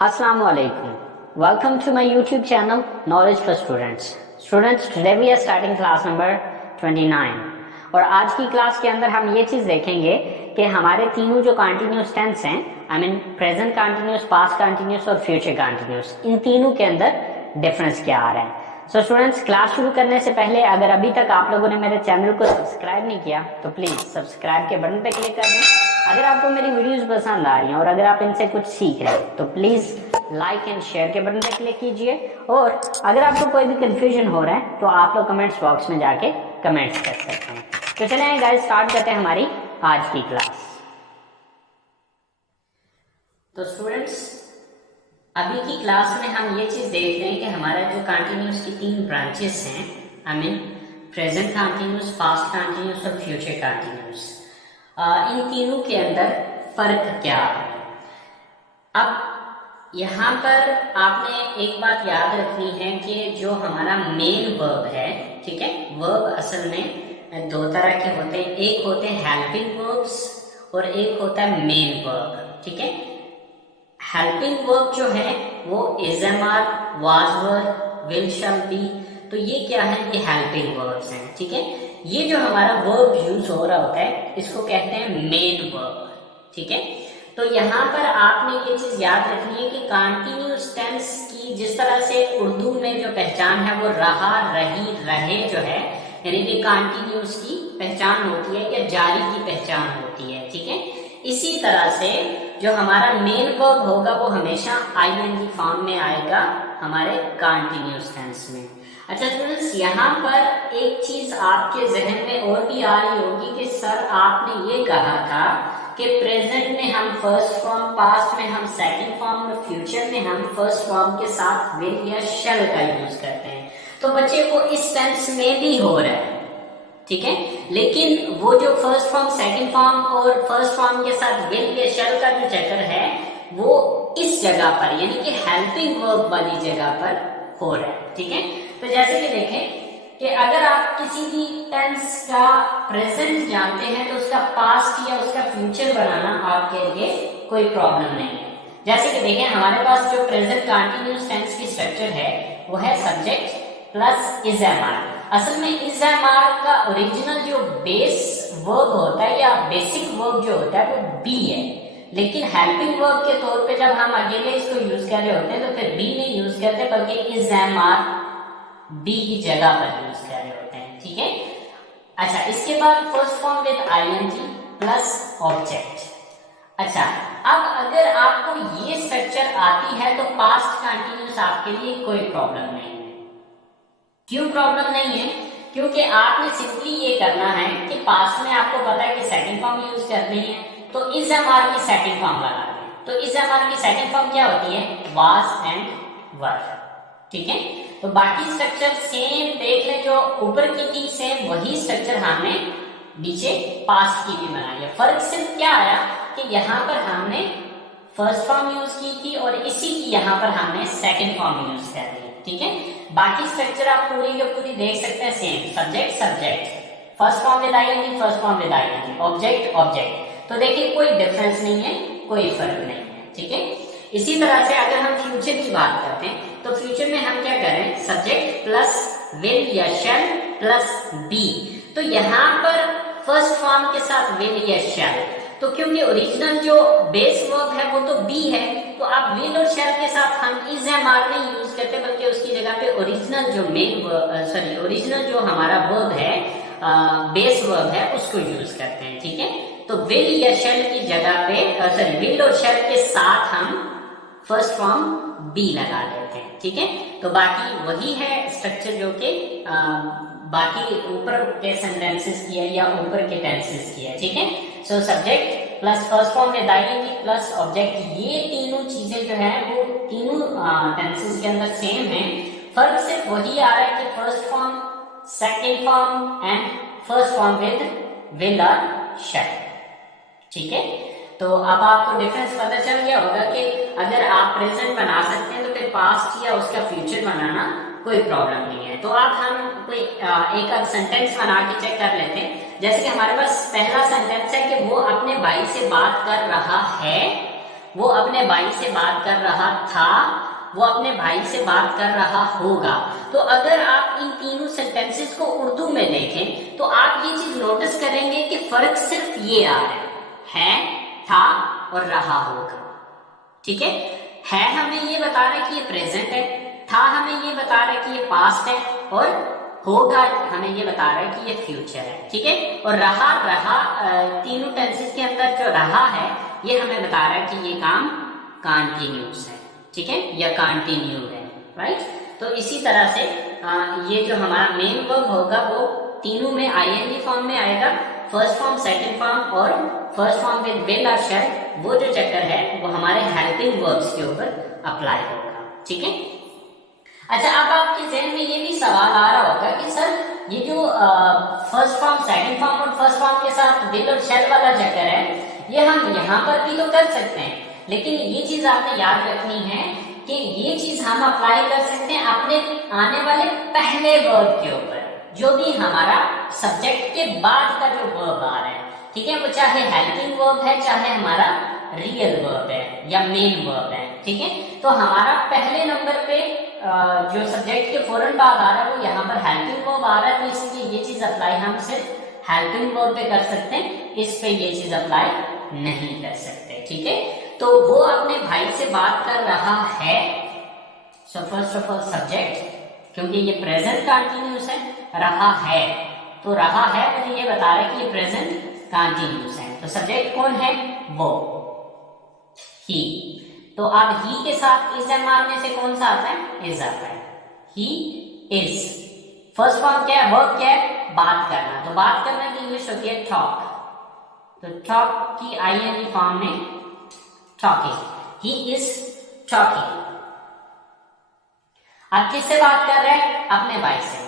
Assalamu alaikum. Welcome to my YouTube channel Knowledge for Students. Students, today we are starting class number 29. और आज की class के अंदर हम ये चीज़ देखेंगे कि हमारे तीनों जो कंटिन्यूस टेंस हैं, I mean present continuous, past continuous और फ्यूचर कंटिन्यूस, इन तीनों के अंदर डिफरेंस क्या आ रहा है। सो स्टूडेंट्स, क्लास शुरू करने से पहले अगर अभी तक आप लोगों ने मेरे चैनल को सब्सक्राइब नहीं किया तो प्लीज़ सब्सक्राइब के बटन पे क्लिक कर दें। अगर आपको मेरी वीडियोस पसंद आ रही हैं और अगर आप इनसे कुछ सीख रहे हैं तो प्लीज़ लाइक एंड शेयर के बटन पे क्लिक कीजिए। और अगर आपको कोई भी कंफ्यूजन हो रहा है तो आप लोग कमेंट्स बॉक्स में जाके कमेंट्स कर सकते हैं। तो चलें गाइस, स्टार्ट करते हैं हमारी आज की क्लास। तो स्टूडेंट्स, अभी की क्लास में हम ये चीज देख रहे हैं कि हमारा जो कंटिन्यूस की तीन ब्रांचेस हैं, I mean present continuous, past continuous और फ्यूचर कंटिन्यूस, इन तीनों के अंदर फर्क क्या है। अब यहाँ पर आपने एक बात याद रखनी है कि जो हमारा मेन वर्ब है, ठीक है, वर्ब असल में दो तरह के होते हैं। एक होते हैं हेल्पिंग वर्ब्स और एक होता है मेन वर्ब, ठीक है। हेल्पिंग वर्ब जो है वो is, am are, was were, will, shall be, तो ये क्या है, ये हेल्पिंग वर्ब्स हैं, ठीक है। ये जो हमारा वर्ब यूज हो रहा होता है इसको कहते हैं मेन वर्ब, ठीक है। तो यहाँ पर आपने ये चीज याद रखनी है कि कंटिन्यूअस टेंस की जिस तरह से उर्दू में जो पहचान है वो रहा, रही, रहे जो है, यानी कि कंटिन्यूअस की पहचान होती है या जारी की पहचान होती है, ठीक है। इसी तरह से जो हमारा मेन वर्ब होगा वो हमेशा आईएनजी फॉर्म में आएगा हमारे कंटिन्यूअस टेंस में। अच्छा स्टूडेंट्स, यहाँ पर एक चीज आपके जहन में और भी आ रही होगी कि सर आपने ये कहा था कि प्रेजेंट में हम फर्स्ट फॉर्म, पास्ट में हम सेकंड फॉर्म और फ्यूचर में हम फर्स्ट फॉर्म के साथ विल या शैल का यूज करते हैं। तो बच्चे वो इस टेंस में भी हो रहा है, ठीक है, लेकिन वो जो फर्स्ट फॉर्म, सेकंड फॉर्म और फर्स्ट फॉर्म के साथ विल या शैल का जो चक्कर है वो इस जगह पर, यानी कि हेल्पिंग वर्ब वाली जगह पर हो रहा है, ठीक है। तो जैसे कि देखें कि अगर आप किसी भी टेंस का प्रेजेंट जानते हैं तो उसका पास्ट या उसका फ्यूचर बनाना आपके लिए कोई प्रॉब्लम नहीं है। जैसे कि देखें, हमारे पास जो प्रेजेंट कंटिन्यूअस टेंस की स्ट्रक्चर है वो है subject plus is, am are. असल में इज, एम आर का ओरिजिनल जो बेस वर्ब होता है या बेसिक वर्ब जो होता है वो बी है, लेकिन हेल्पिंग वर्ब के तौर पे जब हम अकेले इसको यूज कर रहे होते हैं तो फिर बी नहीं यूज करते बल्कि इज, एम आर बी की जगह पर यूज कर रहे होते हैं, ठीक है। अच्छा, इसके बाद first form with I N G plus object. अच्छा, अब अगर आपको ये स्ट्रक्चर आती है तो पास्ट कंटिन्यूअस आपके लिए कोई प्रॉब्लम नहीं है। क्यों प्रॉब्लम नहीं है? क्योंकि आपने सिंपली ये करना है कि पास्ट में आपको पता है कि सेकंड फॉर्म यूज करनी है तो इज, एम आर की सेकंड फॉर्म लगा दें। तो इज, एम आर की सेकंड फॉर्म क्या होती है, वाज एंड वर, ठीक है। तो बाकी स्ट्रक्चर सेम देख लें, जो ऊपर की थी सेम वही स्ट्रक्चर हमने नीचे पास्ट की भी बनाई है। फर्क सिर्फ क्या आया कि यहाँ पर हमने फर्स्ट फॉर्म यूज की थी और इसी की यहाँ पर हमने सेकंड फॉर्म यूज कर दी, ठीक है। बाकी स्ट्रक्चर आप पूरी की पूरी देख सकते हैं same, subject subject, first form with I N G, first form with I N G, object object. तो देखिए कोई डिफरेंस नहीं है, कोई फर्क नहीं है, ठीक है। इसी तरह से अगर हम फ्यूचर की बात करते हैं तो फ्यूचर में हम क्या करें, सब्जेक्ट प्लस विल या शैल प्लस बी। तो यहाँ पर फर्स्ट फॉर्म के साथ विल या शैल, तो क्योंकि ओरिजिनल जो बेस वर्ब है वो तो बी है, तो आप विल और शैल के साथ हम इज, एम आर नहीं यूज करते बल्कि उसकी जगह पे ओरिजिनल जो मेन ओरिजिनल जो हमारा वर्ब है, बेस वर्ब है, उसको यूज करते हैं, ठीक है। तो विल या शैल की जगह पे विल और शैल के साथ हम फर्स्ट फॉर्म बी लगा देते हैं, ठीक है। तो बाकी वही है स्ट्रक्चर जो कि बाकी ऊपर के सेंटेंसेस की है या ऊपर के टेंसेस की है, ठीक है। So subject plus first form with I N G plus object, ये तीनों चीजें जो है वो तीनों टेंसेस के अंदर सेम है। फर्क सिर्फ वही आ रहा है कि first form, second form and first form with will और शैल, ठीक है। तो अब आपको डिफरेंस पता चल गया होगा कि अगर आप प्रेजेंट बना सकते हैं तो फिर पास्ट या उसका फ्यूचर बनाना कोई प्रॉब्लम नहीं है। तो अब हम कोई एक आध सेंटेंस बना के चेक कर लेते हैं। जैसे कि हमारे पास पहला सेंटेंस है कि वो अपने भाई से बात कर रहा है वो अपने भाई से बात कर रहा था, वो अपने भाई से बात कर रहा होगा। तो अगर आप इन तीनों सेंटेंसेस को उर्दू में देखें तो आप ये चीज नोटिस करेंगे कि फर्क सिर्फ ये आ रहा है, था और रहा होगा। ठीक है हमें ये बता रहा है कि ये प्रेजेंट है, था हमें ये बता रहा है कि ये पास्ट है, और होगा हमें ये बता रहा है कि ये फ्यूचर है। ठीक है, और रहा तीनों टेंसेस के अंदर जो रहा है ये हमें बता रहा है कि ये काम कंटिन्यूस है। ठीक है, या कंटिन्यू है, राइट। तो इसी तरह से ये जो हमारा मेन वर्ब होगा वो तीनों में आईएनजी फॉर्म में आएगा, फर्स्ट फॉर्म, सेकंड फॉर्म और फर्स्ट फॉर्म विद विल और शैल। वो जो चक्कर है वो हमारे हेल्पिंग वर्ब्स के ऊपर अप्लाई होगा। ठीक है, अच्छा अब आपके जहन में ये भी सवाल आ रहा होगा कि सर ये जो फर्स्ट फॉर्म, सेकंड फॉर्म और फर्स्ट फॉर्म के साथ विल और शैल वाला चक्कर है ये हम यहाँ पर भी तो कर सकते हैं, लेकिन ये चीज आपने याद रखनी है कि ये चीज हम अप्लाई कर सकते हैं अपने आने वाले पहले वर्ब के ऊपर, जो भी हमारा सब्जेक्ट के बाद का जो वर्ब आ रहा है। ठीक है, वो चाहे हेल्पिंग वर्ब है, चाहे हमारा रियल वर्ब है या मेन वर्ब है। ठीक है, तो हमारा पहले नंबर पे जो सब्जेक्ट के फौरन बाद आ रहा है वो यहाँ पर हेल्पिंग वर्ब आ रहा है, तो इसलिए ये चीज अप्लाई हम सिर्फ हेल्पिंग वर्ब पे कर सकते हैं, इस पे ये चीज अप्लाई नहीं कर सकते। ठीक है, तो वो अपने भाई से बात कर रहा है। So first of all subject, क्योंकि ये प्रेजेंट कंटिन्यूस है, रहा है तो रहा है मुझे ये बता रहा है कि ये प्रेजेंट कंटिन्यूस है। तो सब्जेक्ट कौन है? वो, ही। तो अब ही के साथ इज एमआर में से कौन सा आता है? इज आता है। He is. फर्स्ट फॉर्म क्या है? वर्ब क्या है? बात करना। तो बात करना की इंग्लिश होती है टॉक। तो टॉक की आईएनजी फॉर्म में टॉकिंग, ही इज टॉकिंग। अब किससे बात कर रहे हैं? अपने भाई से।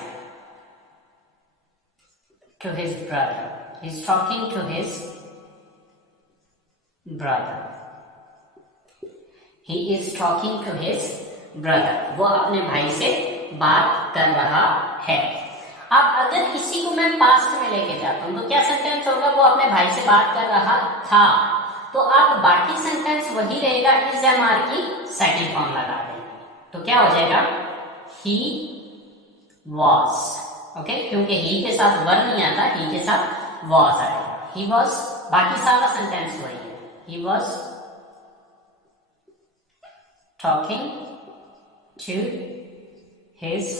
To his brother, he is talking to his brother, he is talking to his brother. वो अपने भाई से बात कर रहा है। अब अगर इसी को मैं पास्ट में लेके जाता हूं तो क्या सेंटेंस होगा? वो अपने भाई से बात कर रहा था। तो अब बाकी सेंटेंस वही रहेगा, इज एमआर की सेकंड फॉर्म लगा देंगे। तो क्या हो जाएगा? He was. ओके, क्योंकि ही के साथ वर नहीं आता, ही के साथ वॉज आएगा। ही वॉज, बाकी सारा सेंटेंस वही है। He was talking to his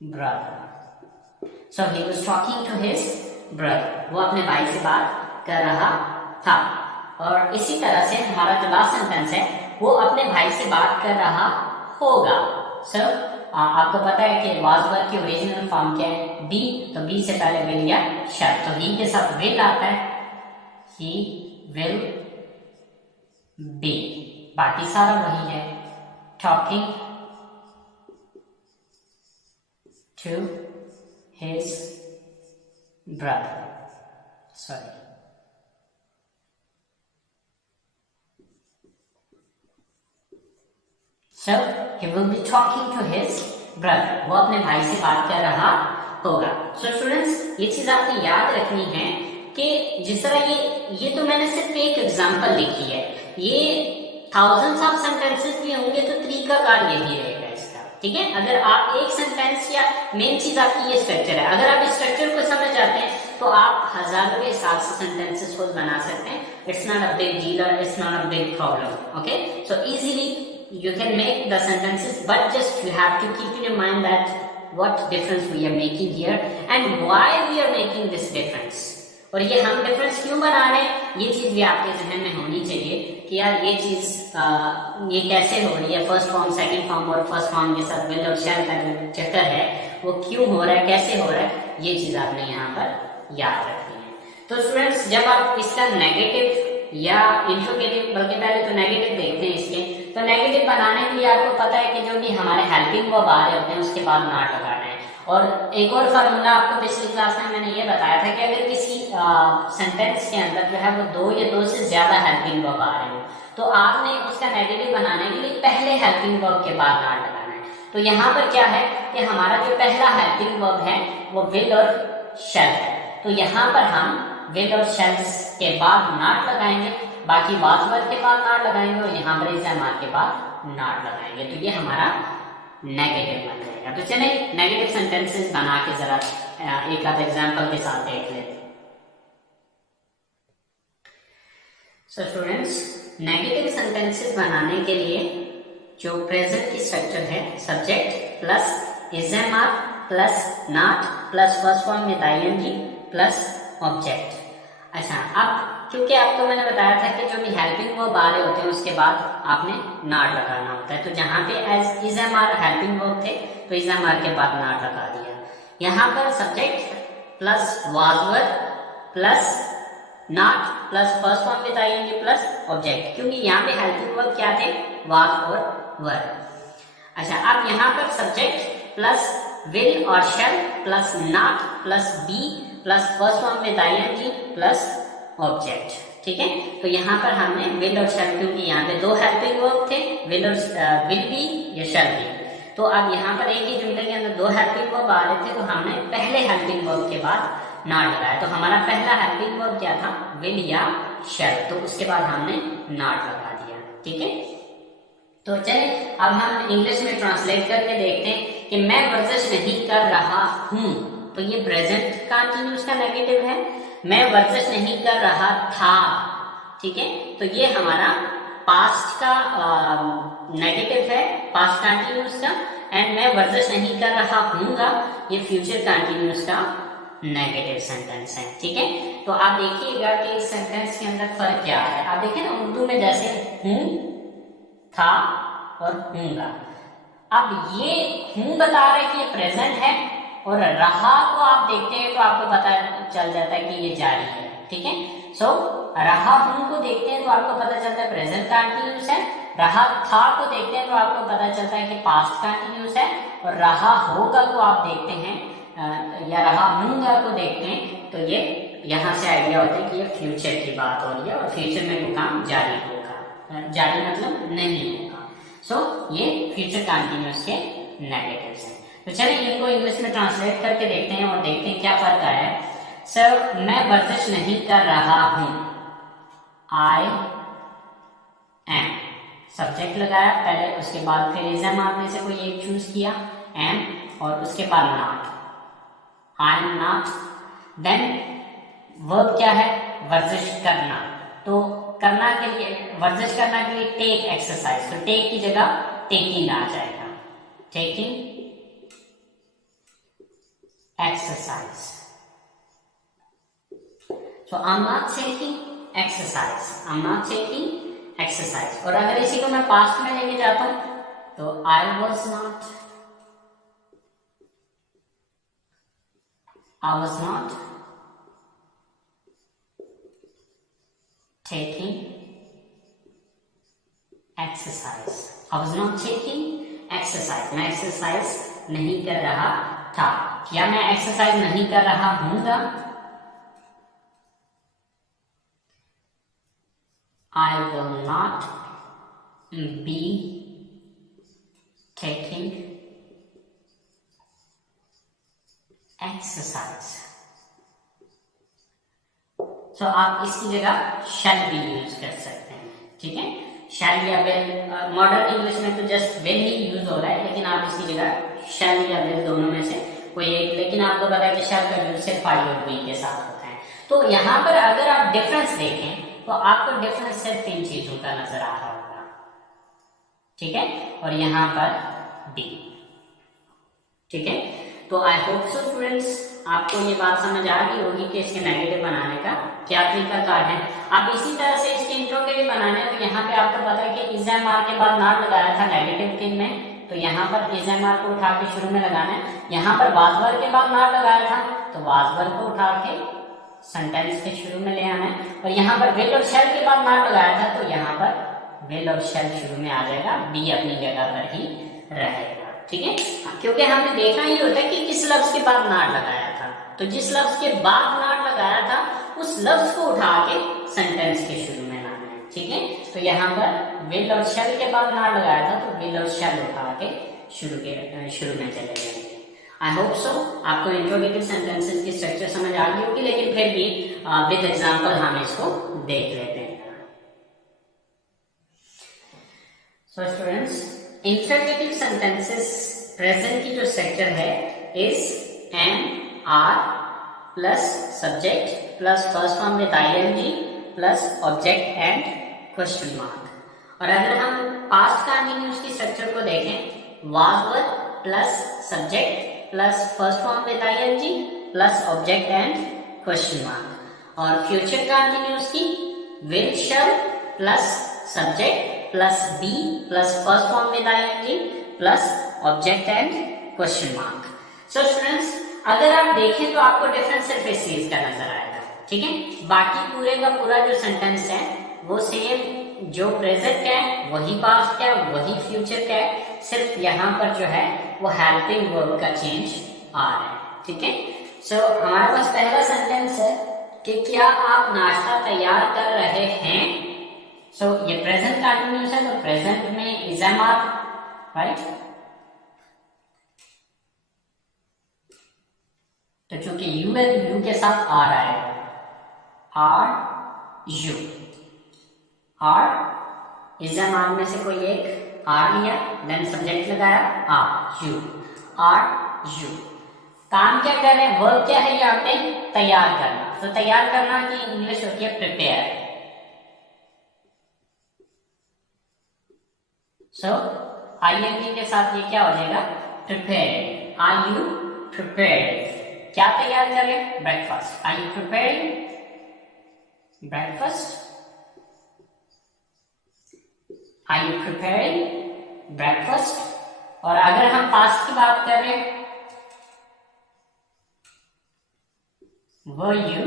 brother. So he was talking to his brother. वो अपने भाई से बात कर रहा था। और इसी तरह से हमारा जो लास्ट सेंटेंस है वो अपने भाई से बात कर रहा होगा। सर आपको पता है कि वाज वर्ब की ओरिजिनल फॉर्म क्या है? बी। तो बी से पहले विल या शैल, तो ही के साथ विल आता है, ही विल बी। बाकी सारा वही है, talking to his brother. Sorry, So he will be talking to his brother. वो अपने भाई से बात कर रहा होगा। So students, ये चीज आपको याद रखनी है कि जिस तरह ये तो मैंने सिर्फ एक एग्जांपल लिखी है, ये thousands ऑफ सेंटेंसेस भी होंगे तो तरीकाकार यही रहेगा इसका। ठीक है, अगर आप एक सेंटेंस या मेन चीज आपकी ये स्ट्रक्चर है, अगर आप इस स्ट्रक्चर को समझ जाते हैं तो आप हजारों के हिसाब से सेंटेंसेस को बना सकते हैं। It's not a big deal और it's not a big problem. Okay, so easily you can make the sentences, but just you have to keep in mind that what difference we are making here and why we are making this difference। और ये हम difference क्यों बना रहे हैं, ये चीज भी आपके जहन में होनी चाहिए कि यार ये चीज ये कैसे हो रही है। फर्स्ट फॉर्म, सेकंड फॉर्म और फर्स्ट फॉर्म के साथ विल और शैल का जो चक्कर है वो क्यों हो रहा है, कैसे हो रहा है, ये चीज आपने यहाँ पर याद रखनी है। तो स्टूडेंट्स, जब आप इसका नेगेटिव या इंट्रोगेटिव, बल्कि पहले तो नेगेटिव देखते हैं इसके, तो नेगेटिव बनाने के लिए आपको पता है कि जो भी हमारे हेल्पिंग वर्ब आ रहे होते हैं उसके बाद नॉट लगाना है। और एक और फार्मूला आपको पिछली क्लास में मैंने ये बताया था कि अगर किसी सेंटेंस के अंदर जो है वो दो या दो से ज्यादा हेल्पिंग वर्ब आ रहे हो तो आपने उसका नेगेटिव बनाने के लिए पहले हेल्पिंग वर्ब के बाद नॉट लगाना है। तो यहाँ पर क्या है कि हमारा जो पहला हेल्पिंग वर्ब है वो विल और शैल है। तो यहाँ पर हम विल और शैल के बाद नॉट लगाएंगे। बाकी वाज वर के बाद नॉट लगाएंगे और यहाँ पर इज एम आर के बाद नॉट लगाएंगे, तो ये हमारा नेगेटिव बन जाएगा। तो चलिए नेगेटिव सेंटेंसेस बना के जरा एक आध एग्जांपल के साथ देख लेते हैं। सो स्टूडेंट्स, नेगेटिव सेंटेंसेस बनाने के लिए जो प्रेजेंट की स्ट्रक्चर है, subject plus is am are plus not plus first form with I N G plus object. अच्छा, अब क्योंकि आपको मैंने बताया था कि जो भी हेल्पिंग वर्ब आ रहे होते हैं उसके बाद आपने नॉट लगाना होता है, तो जहां पे as is am are helping verb थे तो इज एम आर के बाद नॉट लगा दिया। यहाँ पर subject plus was were plus not plus first form with I N G plus object, क्योंकि यहाँ पे हेल्पिंग वर्ब क्या थे, वाज और वर। अच्छा, अब यहाँ पर सब्जेक्ट प्लस विल और shall plus not plus be plus first form with I N G plus object, ठीक है। तो यहाँ पर हमने विल और शैल, क्योंकि यहाँ पे दो हेल्पिंग वर्ब थे, विल और विल बी या शैल बी, तो अब यहाँ पर एक ही जुमले के अंदर दो हेल्पिंग वर्ब आ रहे थे, तो हमने पहले हेल्पिंग वर्ब के बाद नॉट लगाया। तो हमारा पहला हेल्पिंग वर्ब क्या था, विल या शैल, तो उसके बाद हमने नॉट लगा दिया, ठीक है। तो चलिए अब हम इंग्लिश में ट्रांसलेट करके देखते हैं कि मैं वर्जिश नहीं कर रहा हूं, तो ये प्रेजेंट कंटीन्यूअस का नेगेटिव है। मैं वर्जिश नहीं कर रहा था, ठीक है, तो ये हमारा पास्ट का नेगेटिव है, पास्ट कंटीन्यूअस का, एंड मैं वर्जिश नहीं कर रहा हूंगा ये फ्यूचर कंटीन्यूअस का नेगेटिव सेंटेंस है, ठीक है। तो आप देखिएगा कि इस सेंटेंस के अंदर फर्क क्या है। आप देखिए ना, उर्दू में जैसे हूं, था और हूंगा, अब ये हूं बता रहे कि ये प्रेजेंट है, और रहा को आप देखते हैं तो आपको पता चल जाता है कि ये जारी है, ठीक है। सो रहा हूं को देखते हैं तो आपको पता चलता है प्रेजेंट कंटीन्यूअस है, रहा था को देखते हैं तो आपको पता चलता है कि पास्ट कंटीन्यूअस है, और रहा होगा को आप देखते हैं या रहा हूंगा को देखते हैं तो ये यहाँ से आइडिया होता है कि ये फ्यूचर की बात हो रही है और फ्यूचर में वो काम जारी होगा, जारी मतलब नहीं होगा। सो ये फ्यूचर कंटीन्यूअस के नेगेटिव्स हैं। तो चलिए इनको इंग्लिश में ट्रांसलेट करके देखते हैं और देखते हैं क्या फर्क आया है। सर, मैं वर्जिश नहीं कर रहा हूं, आई एम, सब्जेक्ट लगाया पहले, उसके बाद फिर इज एम आपने से कोई एक चूज किया, एम, और उसके बाद not, I am not. Then verb क्या है, वर्जिश करना, तो करना के लिए, वर्जिश करना के लिए टेक एक्सरसाइज, तो टेक की जगह टेकिंग आ जाएगा, taking exercise. So I'm not taking exercise. I'm not taking exercise. और अगर इसी को मैं पास्ट में लेके जाता हूं तो I was not taking exercise. I was not taking exercise. मैं एक्सरसाइज नहीं कर रहा था, या मैं एक्सरसाइज नहीं कर रहा हूंगा, I will not be taking exercise. So आप इसकी जगह shall भी यूज कर सकते हैं, ठीक है। shall या will, मॉडर्न इंग्लिश में तो जस्ट will ही यूज हो रहा है, लेकिन आप इसकी जगह shall या will दोनों में से कोई एक, लेकिन आपको पता है कि shall का यूज सिर्फ I और we के साथ होता है। तो यहाँ पर अगर आप डिफरेंस देखें तो आपको डिफरेंस सिर्फ इन चीजों का नजर आ रहा होगा, ठीक है, और यहाँ पर डी, ठीक है। तो आई होप सो स्टूडेंट्स आपको ये बात समझ आ गई होगी कि इसके नेगेटिव बनाने का क्या तरीकाकार है। आप इसी तरह से इसके इंट्रोगेटिव बनाने, तो यहाँ पे आपको पता है कि इज एम आर के बाद नॉट लगाया था नेगेटिव के में, तो यहाँ पर इज एम आर को उठा के शुरू में लगाना है। यहाँ पर वाज वर के बाद नॉट लगाया था तो वाज वर को उठा के सेंटेंस के शुरू में ले आना है, और यहाँ पर विल और शैल के बाद नॉट लगाया था तो यहाँ पर विल और शैल शुरू में आ जाएगा, बी अपनी जगह पर ही रहेगा, ठीक है। क्योंकि हमने देखा ही होता है कि किस लफ्ज के बाद नॉट लगाया था, तो जिस लफ्ज के बाद नॉट लगाया था उस लफ्ज को उठा के सेंटेंस के शुरू में लाना है, ठीक है। तो यहाँ पर विल और शैल के बाद नॉट लगाया था तो विल और शैल उठा के शुरू में चले जाएंगे। आई होप सो आपको इंट्रोगेटिव सेंटेंसेस की स्ट्रक्चर समझ आ गई होगी, लेकिन फिर भी विद एग्जांपल हम इसको देख लेते हैं। So students, interrogative sentences present की जो स्ट्रक्चर है is am are plus subject plus first form with I N G plus object and question mark. और अगर हम पास्ट कंटिन्यूअस की स्ट्रक्चर को देखें, was were plus subject plus first form with I N G plus object and question mark. और future continuous की will shall plus subject plus be plus first form with I N G plus object and question mark. So students, अगर आप देखें तो आपको difference सिर्फ इस चीज का नजर आएगा, ठीक है। बाकी पूरे का पूरा जो सेंटेंस है वो सेम, जो प्रेजेंट का है वही पास्ट का है, वही फ्यूचर का है, सिर्फ यहाँ पर जो है वो हेल्पिंग वर्ब का चेंज आ रहा है, ठीक है। सो हमारे पास पहला सेंटेंस है कि क्या आप नाश्ता तैयार कर रहे हैं। सो ये प्रेजेंट कंटिन्यूअस है, तो प्रेजेंट में इज एम आर, राइट। तो चूंकि यू है तो यू के साथ आ रहा है, are you, are is am are में से कोई एक आर लिया, देन सब्जेक्ट लगाया आर यू, आर यू। काम क्या कर रहे हैं, वर्ब क्या है यहाँ पे, तैयार करना। तो तैयार करना की इंग्लिश होती है प्रिपेयर। सो आईएनजी के साथ ये क्या हो जाएगा, प्रिपेयर। आर यू प्रिपेयर्ड, क्या तैयार कर रहे हैं, breakfast. Are you preparing breakfast, are you preparing breakfast. और अगर हम पास्ट की बात कर रहे हैं, वर यू,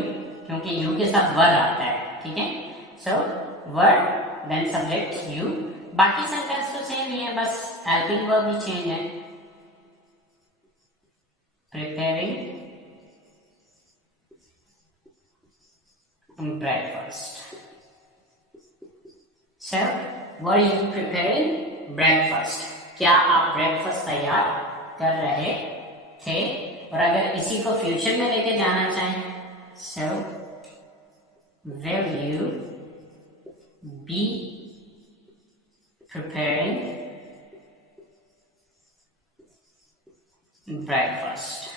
क्योंकि यू के साथ वर आता है, ठीक है। सो वर देन सब्जेक्ट यू। बाकी सेंटेंस तो सेम ही है, बस हेल्पिंग वर्ब भी चेंज है। Preparing breakfast. Sir, were you preparing breakfast, क्या आप ब्रेकफास्ट तैयार कर रहे थे। और अगर इसी को फ्यूचर में लेके जाना चाहें, so will you be preparing breakfast.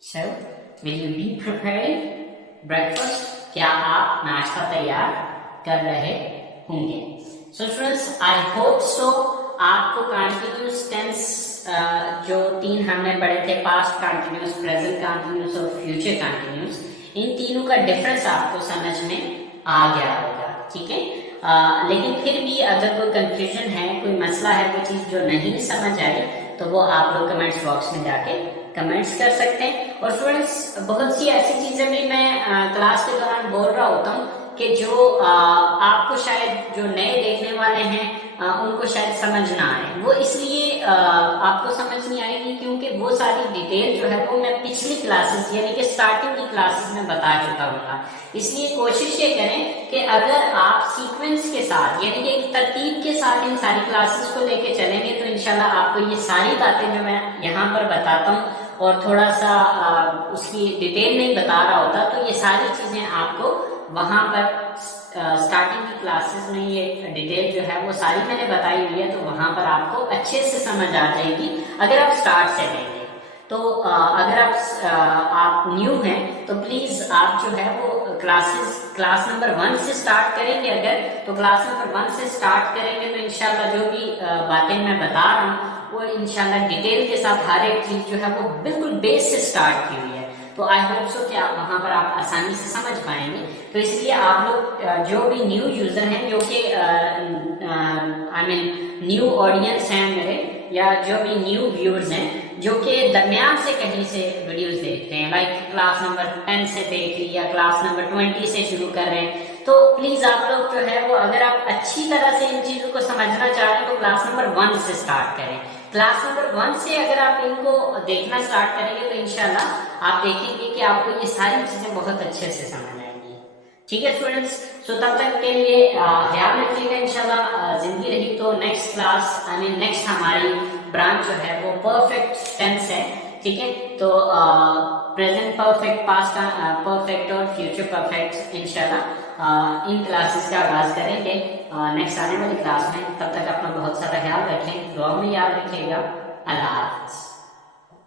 So, will you be preparing breakfast? क्या आप नाश्ता तैयार कर रहे होंगे। So students, I hope so आपको कंटिन्यूअस टेंस जो तीन हमने पढ़े थे, पास्ट कंटिन्यूअस, प्रेजेंट कंटिन्यूअस और फ्यूचर कंटिन्यूअस, इन तीनों का डिफरेंस आपको समझ में आ गया होगा, ठीक है। लेकिन फिर भी अगर कोई कंफ्यूजन है, कोई मसला है, कोई चीज जो नहीं समझ आई, तो वो आप लोग कमेंट्स बॉक्स में जाके कमेंट्स कर सकते हैं। और स्टूडेंट्स, बहुत सी ऐसी चीजें भी मैं क्लास के दौरान बोल रहा होता हूँ कि जो आपको शायद, जो नए देखने वाले हैं उनको शायद समझ ना आए। वो इसलिए आपको समझ नहीं आएगी क्योंकि वो सारी डिटेल जो है वो मैं पिछली क्लासेस यानी कि स्टार्टिंग की क्लासेस में बता चुका हूँ। इसलिए कोशिश ये करें कि अगर आप सीक्वेंस के साथ यानी कि एक तरतीब के साथ इन सारी क्लासेस को लेके चलेंगे तो इंशाल्लाह आपको ये सारी बातें जो मैं यहाँ पर बताता हूँ और थोड़ा सा उसकी डिटेल नहीं बता रहा होता, तो ये सारी चीजें आपको वहां पर स्टार्टिंग की क्लासेस में ये डिटेल जो है वो सारी मैंने बताई हुई है, तो वहां पर आपको अच्छे से समझ आ जाएगी अगर आप स्टार्ट से लेंगे। तो अगर आप न्यू हैं तो प्लीज आप जो है वो क्लास नंबर 1 से स्टार्ट करेंगे। अगर तो क्लास नंबर 1 से स्टार्ट करेंगे तो इंशाल्लाह जो भी बातें मैं बता रहा हूँ वो इंशाल्लाह डिटेल के साथ हर एक चीज जो है वो बिल्कुल बेस से स्टार्ट की हुई है। तो आई होप सो कि आप वहां पर आप आसानी से समझ पाएंगे। तो इसलिए आप लोग जो भी न्यू यूजर हैं, जो कि आई मीन न्यू ऑडियंस हैं मेरे, या जो भी न्यू व्यूअर्स हैं जो कि दरमियान से कहीं से वीडियोस देखते हैं, लाइक क्लास नंबर 10 से देख ली या क्लास नंबर 20 से शुरू कर रहे हैं, तो प्लीज आप लोग जो है वो अगर आप अच्छी तरह से इन चीजों को समझना चाह रहे हैं तो क्लास नंबर 1 से स्टार्ट करें। क्लास नंबर 1 से अगर आप इनको देखना स्टार्ट करेंगे तो इंशाल्लाह आप देखेंगे कि आपको ये सारी चीजें बहुत अच्छे से समझ आएंगी। ठीक है स्टूडेंट्स, तो तब तक के लिए ध्यान रखिएगा। इंशाल्लाह जिंदगी रही तो next class I mean next हमारी ब्रांच जो है वो परफेक्ट टेंस है। ठीक है, तो प्रेजेंट परफेक्ट, पास्ट परफेक्ट और फ्यूचर परफेक्ट इंशाल्लाह इन क्लासेस का आगाज करेंगे नेक्स्ट आने वाली क्लास में। तब तक अपना बहुत सारा ख्याल रखें, दुआ में याद रखिएगा। अल्लाह हाफ़िज़।